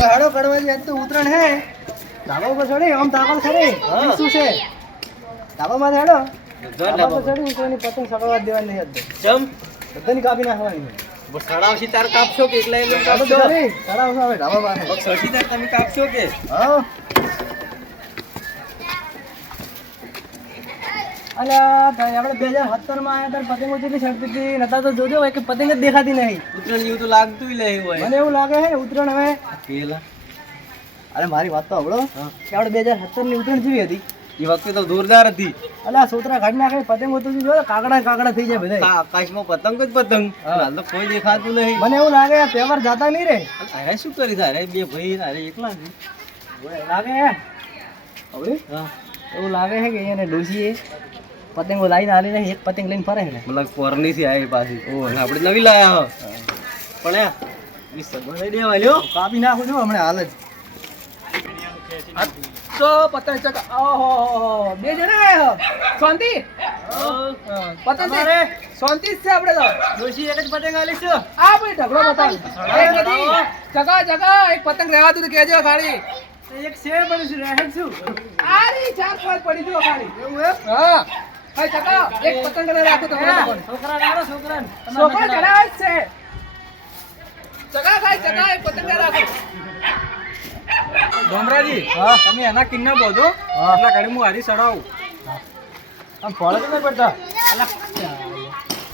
હાડો કડવાજી આજ તો ઉતરણ હે. ધાબા ઉપર ચડી આમ ધાબા ખરી. શું છે? ધાબા માં હેડો ધાબા પર ચડી કોઈની પતંગ સકળવા દેવાની નહીં હતી જમ બધાની કાપી નાખવાની સડાવશી તાર કાપશો કે એકલા એકલા કાપશો? ચડાવશું હવે ધાબા પાસે સડશી તાર તમે કાપશો કે? હા. ભાઈ આપણે બે હજાર સત્તરમાં આવ્યા ત્યારે પતંગો કેટલી સડતી હતી. નતા તો જોજો કે પતંગ જ દેખાતી નહીં. ઉત્તરાયણ જેવું તો લાગતું લે નહીં હોય. મને એવું લાગે છે ઉત્તરાયણ હવે. પેલા. અરે મારી વાત તો આવડો. કે આપણે બે હજાર સત્તરની ઉત્તરાયણ જેવી હતી. એ વખતે તો જોરદાર હતી. અલ્યા સોતરા કાઢી નાખે પતંગો તો જો કાકડા કાકડા થઈ જાય બધા આકાશમાં પતંગ જ પતંગ. હાલ તો કોઈ દેખાતું નહીં. મને એવું લાગે પેવર તહેવાર જાતા નહીં રે. અરે શું કરી તારે બે ભાઈ તારે એકલા લાગે હવે? એવું લાગે છે કે એને ડોસીએ પતંગો લાવીને હાલી ને એક પતંગ લઈને ફરે ને મતલબ પોરની થી આવી પાછી. ઓ આપણે નવી લાયા પણ એ ઈ સગવડ નહીં દેવા લ્યો. કાપી નાખો છું હમણાં હાલ જ. તો પતંગ ચક ઓહો બે જણા આયા શાંતિ પતંગ છે. શાંતિ જ છે આપણે તો. જોશી એક જ પતંગ આલી છે આ ભાઈ ઢગલો બતાવ એક નથી. ચકા ચકા એક પતંગ રહેવા દીધું કેજો ખાલી. એક શેર પડ્યું છે રહે છું આરી ચાર પાંચ પડી દો ખાલી. એવું હે હા. એક પતંગ રાખો તમારે છોકરા રાખો છોકરા છોકરા ચડાવે છે. ચકા ભાઈ ચકા એક પતંગ રાખો. ભમરાજી હા. તમે એના કિન્ના બોધો હા. એટલે ઘડી હું હારી સડાવું આમ ફળ તો નહીં પડતા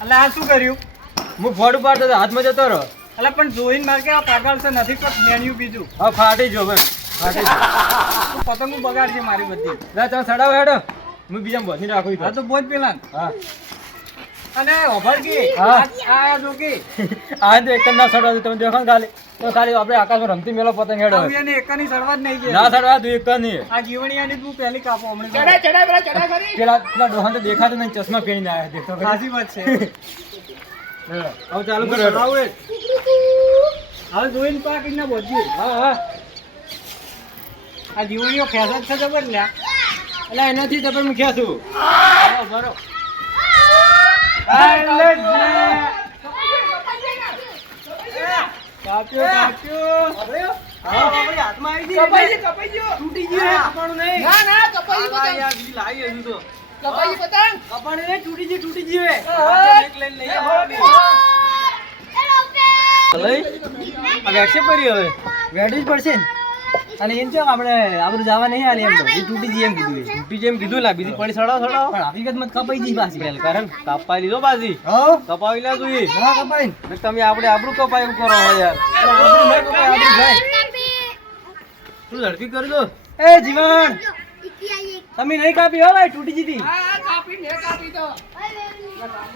એટલે આ શું કર્યું? હું ફળ ઉપાડતો હતો હાથમાં જતો રહ્યો. એટલે પણ જોઈને મારે કે આ કાગળ છે નથી તો મેન્યુ બીજું. હા ફાટી જો ભાઈ. ફાટી પતંગ બગાડ છે મારી બધી. તમે સડાવો હેડો. હું બીજા બોધી રાખું હા તો બોજ પેલા હા. અને ઓભર કે હા. આ જો કે? આ તો એક ના સડવા તમે દેખો ખાલી. તો ખાલી આપણે આકાશમાં રમતી મેલો પતંગ હેડો. હવે એને ની સડવા જ નહીં છે ના સડવા દો એક નહીં આ જીવણિયાની તું પહેલી કાપો હમણે. ચડા ચડા પેલા ચડા કરી પેલા પેલા ડોહન તો દેખાતું નહીં ચશ્મા પહેરીને આવ્યા દેખતો ખાસી વાત છે. હવે ચાલુ હું કરો. સડાવું એ. હવે જોઈને પાક ના બોધ્યું હા હા. આ જીવણીઓ જ છે જબર લ્યા. એટલે એનાથી તો પણ મૂક્યા છું બરો બરો કાપ્યો કાપ્યો હાથમાં આવી કપાઈ કપાઈ ગયું. તૂટી ગયું હે, કપાણું નહીં. ના ના કપાઈ આ ગયું યાર, ઈ લાવી હજુ તો. કપાઈ પતંગ કપાણું નહીં, તૂટી ગયું, તૂટી હે. એક લઈને લઈ. લઈ? હવે. વેડી જ પડશે ને અને એમ છે આપણે આપણે જવા નહીં આલે એમ એ તૂટી જઈ એમ કીધું એ. તૂટી જેમ કીધું લા, બીજી પડી સડાવો, સડાવો. પણ હકીકતમાં તો કપાઈ ગઈ પાછી. પેલ કારણ કપાઈ લીધો પાછી. હો? કપાવી લે તું ઈ. ના કપાઈ. ને તમે આપણે આપણું કપાય એવું કરો યાર. આપણું ના કપાય, આપણું જાય. તું ઝડપી કરજો. એ જીવન! તમે નહીં કાપી હો ભાઈ તૂટી જીતી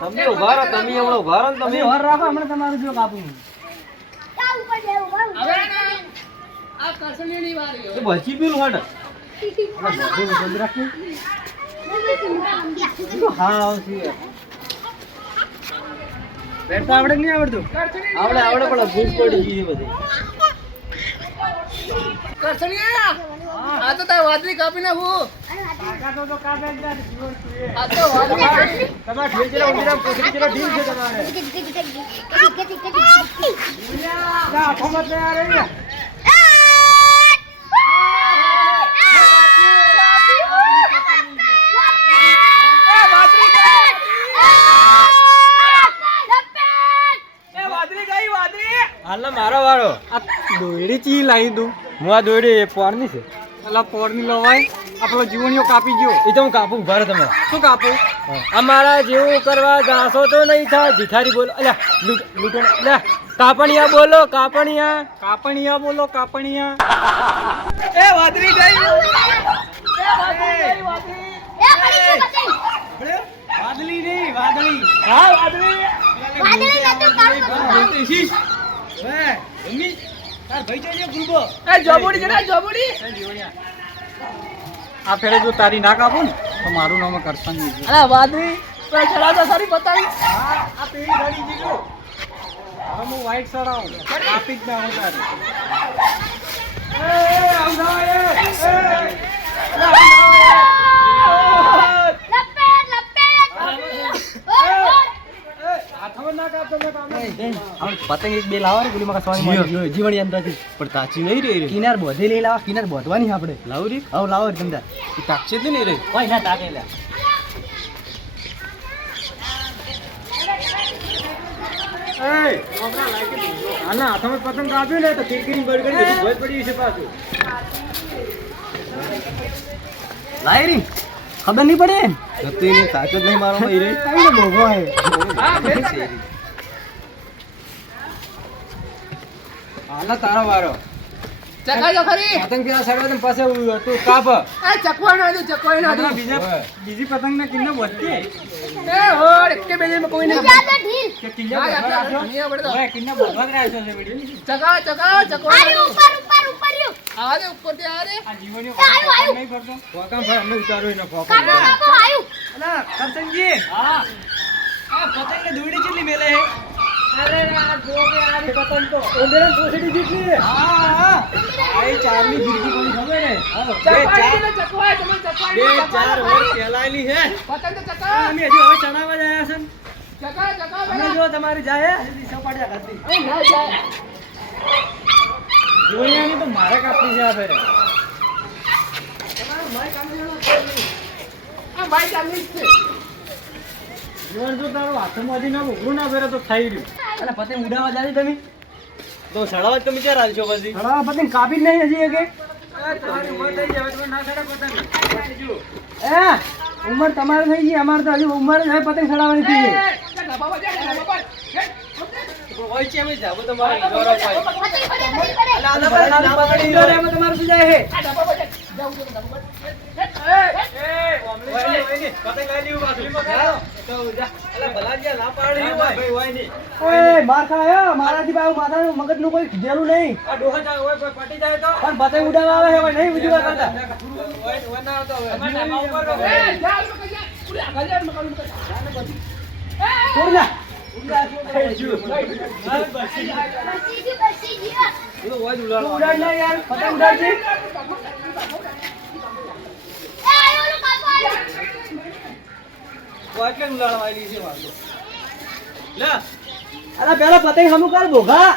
તમે ઊભા રહો તમે હમણાં ઊભા રહો તમે. ઊભા રાખો હમણાં તમારું જો કાપું તો બચી પેલું હટ બંધ રાખી હા આવશે. બેઠતા આવડે નહીં આવડતું? આવડે આવડે પણ ભૂલ પડી ગઈ બધી. કરસણીયા આ તો તાર વાદળી કાપી નાખું. આ તો વાદળી તમારા ઢીલ જેલા ઉંદરા કોથળી જેલા ઢીલ છે તમારે જા આંખોમાં જ નહીં આ રહી ને. હાલના મારો વાળો આ દોયડી ચી લાવી તું હું આ દોયડી પોરની છે. અલા પોરની લવાય. આપણો જીવણીઓ કાપી ગયો. એ તો હું કાપું ઊભા તમે. શું કાપું? અમારા જેવું કરવા જાશો તો નહીં થાય. ભિખારી બોલો અલ્યા લૂંટ અલ્યા કાપણિયા બોલો કાપણિયા. કાપણિયા બોલો કાપણિયા. એ વાદરી ગઈ વાદળી નહીં વાદળી. હા વાદળી હે એમની તાર ભાઈ જોઈએ ગ્રુપો એ જોબોડી જરા જોબોડી. આ ફેરે જો તારી ના કાપું ને તો મારું નામ કરશન અરે તો તો સારી બતાવી. આ પેલી ગાડી જીગો હવે હું સડાવું ના હું તારી. એ આવના એ એ. હાથમાં ના કાપતો મેં કામ પતંગ એક બે લાવો ને પેલી માં સોની જીવણી અંદરથી પણ તાચી નહીં રે. કિનાર બોધે લઈ લાવો કિનાર બોધવાની આપણે. લાવરી હવે લાવો તમને એ તાકશે જ નહીં રે કોઈ ના તાકે લે. આના હાથમાં પતંગ કાપ્યું ને તો કિરકિરી બળગડી બધું ભોજ પડી છે પાછું. લાયરી ખબર નહીં પડે? જતી નહીં તાચ જ નહીં મારો એ રહી આવીને ભોગવો. હે હાલા તારો વારો. ચકાજો ખરી. પતંગ પેલા સડવા પાસે તું કાપ. એ ચકવાનો હતું ચકવાનો હતું. બીજા બીજી પતંગ ને કિન્નો વધતી એ હોડ કે બેજે માં કોઈ નહીં. કે કિન્નો વધવા રાખ્યો તો. કિન્નો વધવા રાખ્યો છે બેડી ચકા ચકા ચકવાનો. આરે ઉપર દે આરે આ જીવનીઓ આયુ, આયુ. નહીં ફરતો ફોકામ ભાઈ અમને ઉતારો એનો ફોકામ કાપો કાપો આયુ. અલા કરતનજી હા. આ પતંગ ને દોડી ચલી મેલે હે અરે આ જો કે આ પતંગ તો. ઓંદેરન પોસડી જેટલી હે હા હા. આ ચારની ગીરકી કોની ખબર ને ચકવાઈ ચાર. ને ચકવાઈ તમે બે ચાર વર કેલાયલી હે પતંગ તો ચકા અમે હજી હવે ચણાવા જાયા છે ચકા ચકા બેટા જો તમારી જાય હજી સપાડ્યા કરતી. ના જાય. જોઈયાની તો મારે કાપી છે આ ફેરે જીવન જો તારો હાથમાંથી ના ઉઘરું ના ફેરે તો થઈ ગયું અને પતંગ ઉડાવવા જાય તમે તો સડાવા તમે પછી પતંગ કાપી જ નહીં હજી તમારી ઉંમર તમારે થઈ ગઈ અમારે તો હજી ઉમર જ હવે પતંગ ચડાવવાની થઈ ગઈ એ, ડબ્બા પર જા, ડબ્બા પર. હે, હોય છે અમે જાવ તમારે ગૌરવ ભાઈ પતંગ પડે પતંગ પડે અલા, આના પર ના પાડી દો રે. એમાં તમારું શું જાય હે આ ડબ્બા પર જા. જાઉં છું ડબ્બા પર. હે, હે, પતંગ લઈ લીધું બાથરૂમમાં ખાયો. તો જા. અલા, ભલાજીયા ના હોય. હોય કોઈ કીધેલું નહીં આ ડોહા જાય હોય કોઈ જાય તો પણ પતંગ ઉડાવવા આવે છે નહીં બીજું વાત કરતા અલા પેલા પતંગ હમું કર ભોગા.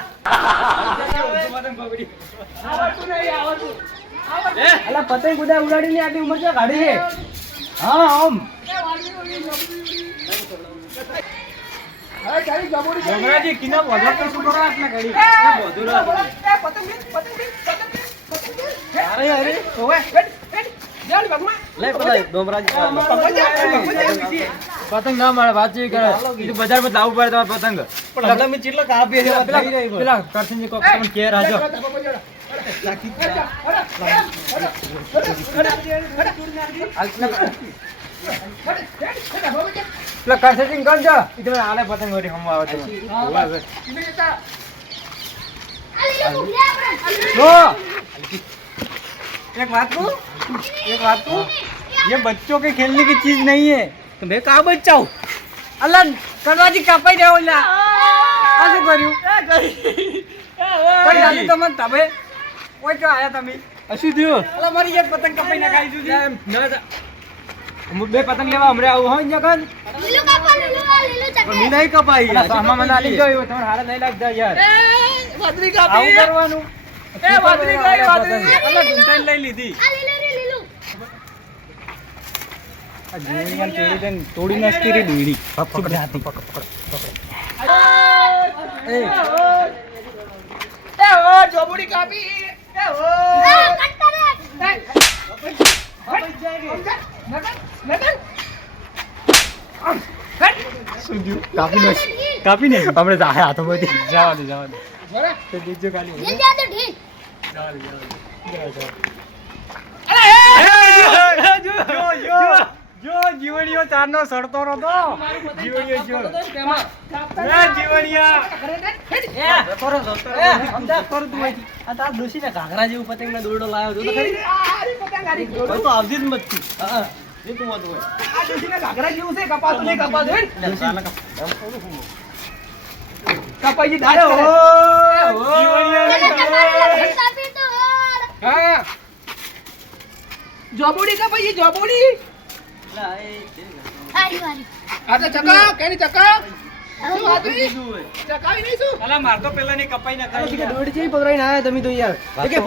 અલા પતંગ ઉડા ઉડાડીને આટલી ઉંમર ક્યાં કાઢી છે હા, આમ હવે. ગમરાજી કિના બોધા પર શું કરો આટલા ઘડી. હે, અરે અરે ભગવાન. લે પેલા ડોમરાજી. પતંગ ના મળે વાતચીત કરે બજારમાં લાવવું પડે તમારે પતંગ પણ પેલા કરશનજી કોક હેડ, હેડ, હેડ, હેડ, હેડ, હેડ, ભગવાન જા. પેલા કરશનજી કરજો એ તમે આલે પતંગ વળી હમવા આવે તમે હા, બસ. ઈમે જતા. આ લીલું ભૂંગળા આપણે જો एक बात कहूँ एक बात कहूँ ये बच्चों के खेलने की चीज नहीं है तो मैं कहा बच्चा हूँ अल्लाह कड़वाजी कापाई जाओ ला આ શું કર્યું કોઈ આલી તમને તમે કોઈ કે આયા તમે શું થયું અલા મારી એક પતંગ કપાઈ નાખાઈ દીધી ના હું બે પતંગ લેવા અમરે આવું હોય જગન લીલું કપા લીલું આ લીલું પણ ચકે મેં નહીં કપાઈ યાર સામા મને આલી ગયો. તમને હારે નહીં લાગતા યાર. એ, વાદળી આવું કરવાનું? એ, વાદળી ગઈ, વાદળી. અલા ઢૂંઢાઈને લઈ લીધી. આ લીલું રે લીલું. આ જીવણીયાને તેડી દેન તોડી નાખતી રે દોયડી. પકડ. હાથી. એ, એ, ઓ, જોબડી કાપી. એ, ઓ. આ કટ્ટર રે કાપી ને આપણે આયા હાથોમાંથી. જવા દે જવા દે જોડે. તો દીજો ખાલી દિલ જા તો ઢીલ અરે, એ. જો જો જો જીવણીઓ ચારનો સડતો નતો જીવણીઓ જો એ જીવણીયા હેડ. સમજા કર તું અહીંથી. આ તાર દોશીને ઘાઘરા જેવું પતંગનો દોરડો લાવ્યો જો તો ખરી. પતંગ. હોય તો આવજી જ મત તું. હા, જે તું હોય. આ ઘાઘરા જેવું છે. કપાઈ તો જોબુડી કપાઈ જી જોબુડી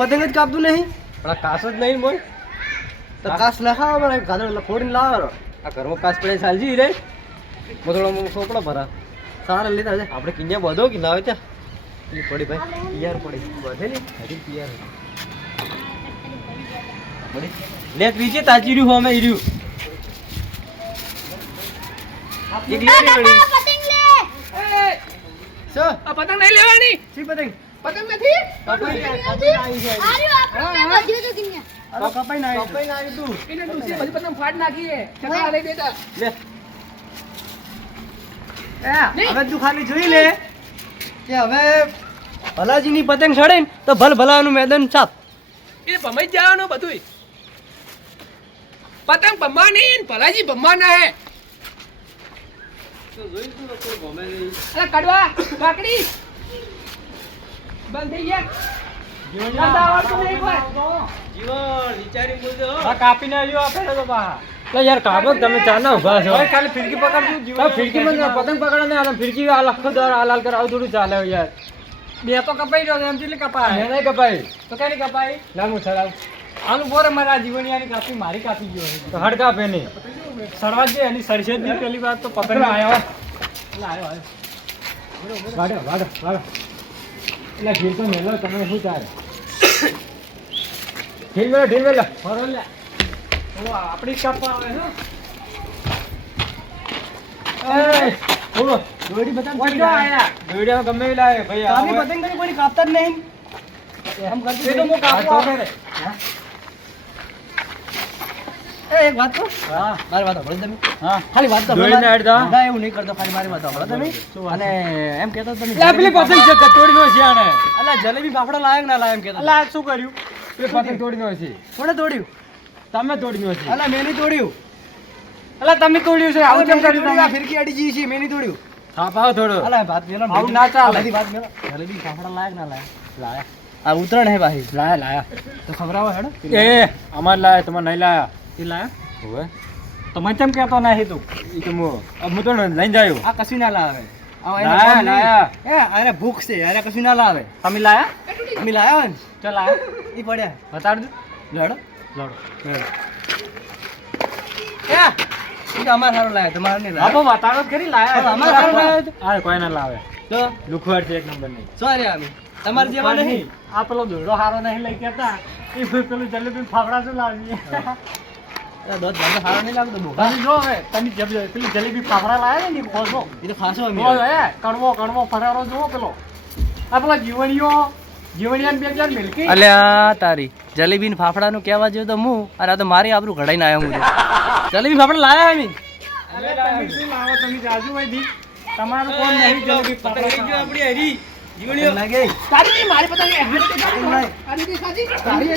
પતંગ જ કાપતું નહીં? પણ કાસ જ નહીં બોલ. તો કાસ લખાવો પડે ગાદડો ફોડીને લાવો. આ ઘરમાં કાસ પડે સાલજી રે. મોતળો મો સોપડો ભરા. સારા છે આપણે કિન્યા બધો કે ના હોય ત્યાં? ઈ પડી ભાઈ. પિયાર પડી. હજી પિયાર. પડી. લે ત્રીજે તાજી રહ્યું અમે એક પતંગ લે. એ, સો આ પતંગ નહીં લેવાની? સી પતંગ? પતંગ નથી? કપાઈ આવી ના કપાઈ તું એને ડૂસી બધી પતંગ ફાડ નાખીએ. ચકા લઈ દેતા લે. એ હવે તું ખાલી જોઈ લે કે હવે ભલાજીની પતંગ ચડે ને તો ભલ ભલાનું મેદાન સાફ એને ભમાઈ જવાનું બધુંય. પતંગ ભમવાની ને ભલાજી ભમવાના હે. અરે કડવા કાકડી. બંધ થઈ ગયા. બા. તો કપાઈ રહ્યો એમ કેટલી કપાય? નહીં કપાઈ. તો કેની કપાઈ? ના હું ચડાવ આનું બોરે મારા જીવનિયાની કાપી મારી કાપી ગયો તો હડ કાપે નહીં સરવાજ જ એની સરસે ની પેલી વાત તો પકડ આવ્યો આવ્યો આવ્યો વાડો વાડો વાડો. એટલે ઘેર તો મેલો તમે શું ચાલે? ઢીલ મેલો ઢીલ મેલો. ફરો લે. આપણી કાપવા આવે હે બોલો. દોડી ગમે ભાઈ પતંગ કોઈ કાપતા જ નહીં. એમ કરતું તો હું કાપવા આવે રે. એ એક વાત કહું? હા. મારી વાત સાંભળો તમે? હા. ખાલી વાત તો દોડીને સાંભળો. ના એવું નહીં કરતો ખાલી મારી વાત સાંભળો તમે. અને એમ કહેતો તમે લે પેલી પતંગ છે કચોડી નો છે આને અલા જલેબી ફાફડા લાયક ના લાયક કહેતો અલા શું કર્યું? પેલી પતંગ તોડી નો છે કોણે તોડ્યું? તમે તોડી નો છે અલા મેં નહીં તોડ્યું. અલા તમે તોડ્યું છે. આવું કેમ કર્યું તમે? ફિરકી અડી જી છે મેં નહીં તોડ્યું. થાપાવ થોડો અલા વાત મેલો આવું ના ચાલે. બધી વાત મેલો. જલેબી ફાફડા લાયક ના લાયક લાયા. આ ઉતરણ હે ભાઈ. લાયા લાયા. તો ખબરાવો હેડો. એ અમાર લાયા તમે નહીં લાયા. લાયા. તો તમે કેમ કહેતો નહીં તું ઈ તો મો હું તો લઈને જાયો આ કશું ના લાવે. લાયા, લાયા. એ અરે ભૂખ છે અરે કશું ના લાવે. તમે લાયા? અમે લાયા હોય ને? ચલ લાયા. ઈ પડ્યા. બતાડ દો લડો. લડો. એ અમાર હારું લાયા તમારે નહીં લાયા. બતાડો કરી લાયા. અમાર હારું લાયા. હા કોઈ ના લાવે. તો? લુખવાડ છે એક નંબર નહીં. સોરી અમે તમારે જેવા નહીં? આ પેલો દોરડો હારો નહીં લઈ કેતા એ પેલું જલેબી ફાફડા શું લાવીએ? દોત ધંધો સારો નહીં લાગતો બહુ જો હવે તમે જબ- પેલી જલેબી ફાફડા લાયા ને ખોસો ઈ તો ખાસો અમે જો કડવો કડવો ફરારો જુઓ પેલો. આ પેલા જીવણીઓ જીવણીયાને બે ચાર મિલકી. અલ્યા તારી. જલેબી ને ફાફડા નું કહેવા જેવું તો હું અને આ તો મારી આબરું ઘડાઈને આવ્યો હું. જલેબી ફાફડા લાયા અમે તમે શું લાવો? તમે જાજુ વૈદી તમારું કોણ નહીં જલેબી ફાફડા એ હારી. તારી રીતે સાચી? તારી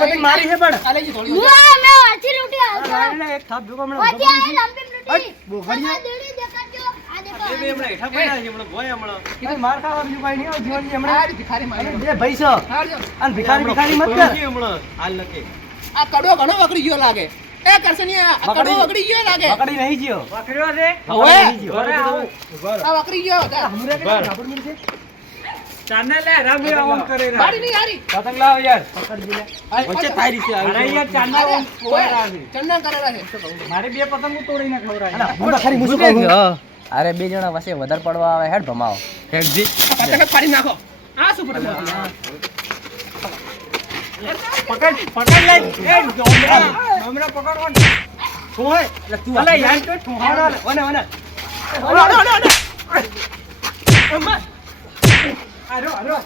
પતંગ મારી છે પણ. આ લઈ જી થોડી હું વાર. આ મેં વાંચી લૂંટી આવતો. અરે એક થાપ ભેગો હમણાં ઓજી આ લંબી લૂંટી. હટ, બોખાડી આ દોડી દેખાડજો આ દેખો ઈ તો માર ખાવા બીજું કાંઈ નહીં આવે, જીવનજી આ હમણાં. રીતે ભિખારી મારી. અરે બે ભાઈ છો હારજો. અને ભિખારી ભિખારી મત કર. આ કડો ઘણો વકડી ગયો લાગે. એ કરશે કડો વકડી- ગયો લાગે. વકડી નહીં ગયો. વકડ્યો છે? હવે. આ વકડી ગયો હમરે કે ખબર મળશે? ચાને લે રમે ઓમ કરે રા. મારી નહીં હારી. પતંગ લાવો યાર. આ- વચ્ચે થાય રીતે અરે યાર ઓમ બે પતંગો તોડીને ખવડાવી. હું તો ખાલી કહું. અરે બે જણા વસે વધારે પડવા આવે હેડ ભમાવો. હેડજી. પતંગ ફાડી નાખો. આ શું પતંગ પકડ પકડ લે. એ ડોમરા ડોમરા પકડવાનો. કોણ એટલે તું અલે યાર તો ઠોહાડો. ઓને ઓને. ઓલો, ઓલો, ઓલો, ઓલો. આરો આરો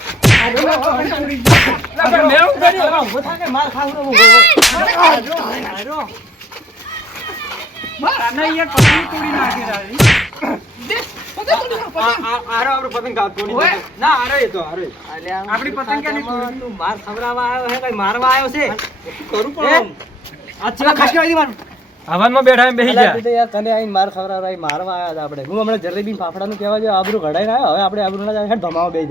માર ખાવું તો હું આરો આરો ચાને યાર પતંગ તોડી નાખી રાજી દે, પતંગ તોડી નાખો, પતંગ. આરો પતંગ કાપ તોડી ઓય. નાખે. ના આરો એ તો આરો આપણી પતંગ ક્યાંની તું માર ખવડાવવા આવ્યો હે કઈ મારવા આવ્યો છે? કરું હે? આ અલા, ખાસી વાગી માર. હવાનમાં બેઠા એમ બેસી અલા, જા તું તો યાર તને આઈને માર ખવડાવવા મારવા આવ્યા હતા આપણે. હું હમણાં જલેબી ફાફડાનું કહેવા જો આબરૂ ઘડાઈને આવ્યો હવે આપણે આબરૂ ના જાય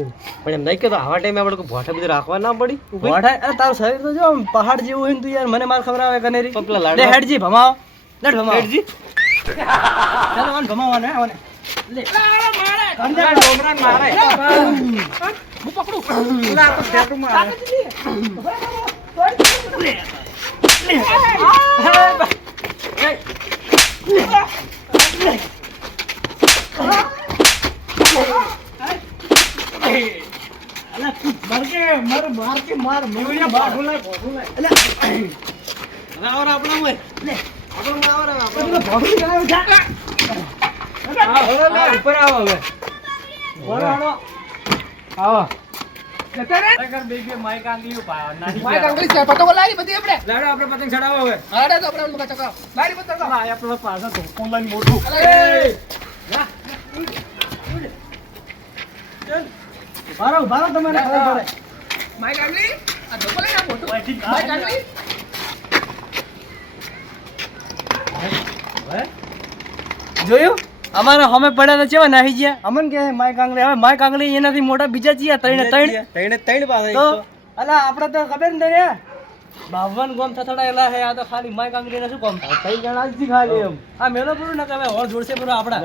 જવું પણ એમ નહીં કે તો આવા ટાઈમે આપણે ભોઠા બધું રાખવા ના પડી? ભોઠા અરે તારું શરીર તો જો આમ પહાડ જેવું હોય ને તું યાર મને માર ખવડાવે કનેરી. પણ પેલા લે લાડવા હેડજી ભમાવો. લેટ ભમાવો. હેડજી. ચાલો આને આને. લે અંદર ડોગરા મારે હું પકડું તો ફેટું મારે માર માર માર માર લે આપણો આવર આપણે પેલો ભોઠું લાયો જા હા હવે ઉપર આવો હવે બોલો આવો જતા રે ખરેખર બે બે માઈક આંગળીઓ પા નાની માય કાંગરી છે પતંગો લાવી બધી આપણે લાડો આપણે પતંગ ચડાવો હવે હાડે તો આપણે મુકા ચકા લાવી પતંગો આ આપણો પાછા ધોકો લઈને મોટું અલે, બારો બારો તમારે ખબર પડે માય કાંગરી આ ધોકો લઈને આ મોટું માય કાંગરી જોયું? અમારા હમે પડ્યા તો છે નાહી ગયા? અમન કે માય કાંગલી હવે માય કાંગલી એનાથી મોટા બીજા ચિયા ત્રણે ત્રણ. ત્રણે ત્રણ પાસે તો અલા આપણે તો ખબર ને રે. બાવન ગોમ થથડાયેલા હે આ તો ખાલી માય કાંગલી ને શું કોમ? થાય ત્રણ જણા જ ખાલી એમ. આ મેલો પૂરું ન કહેવાય હોળ જોડશે પૂરો આપડા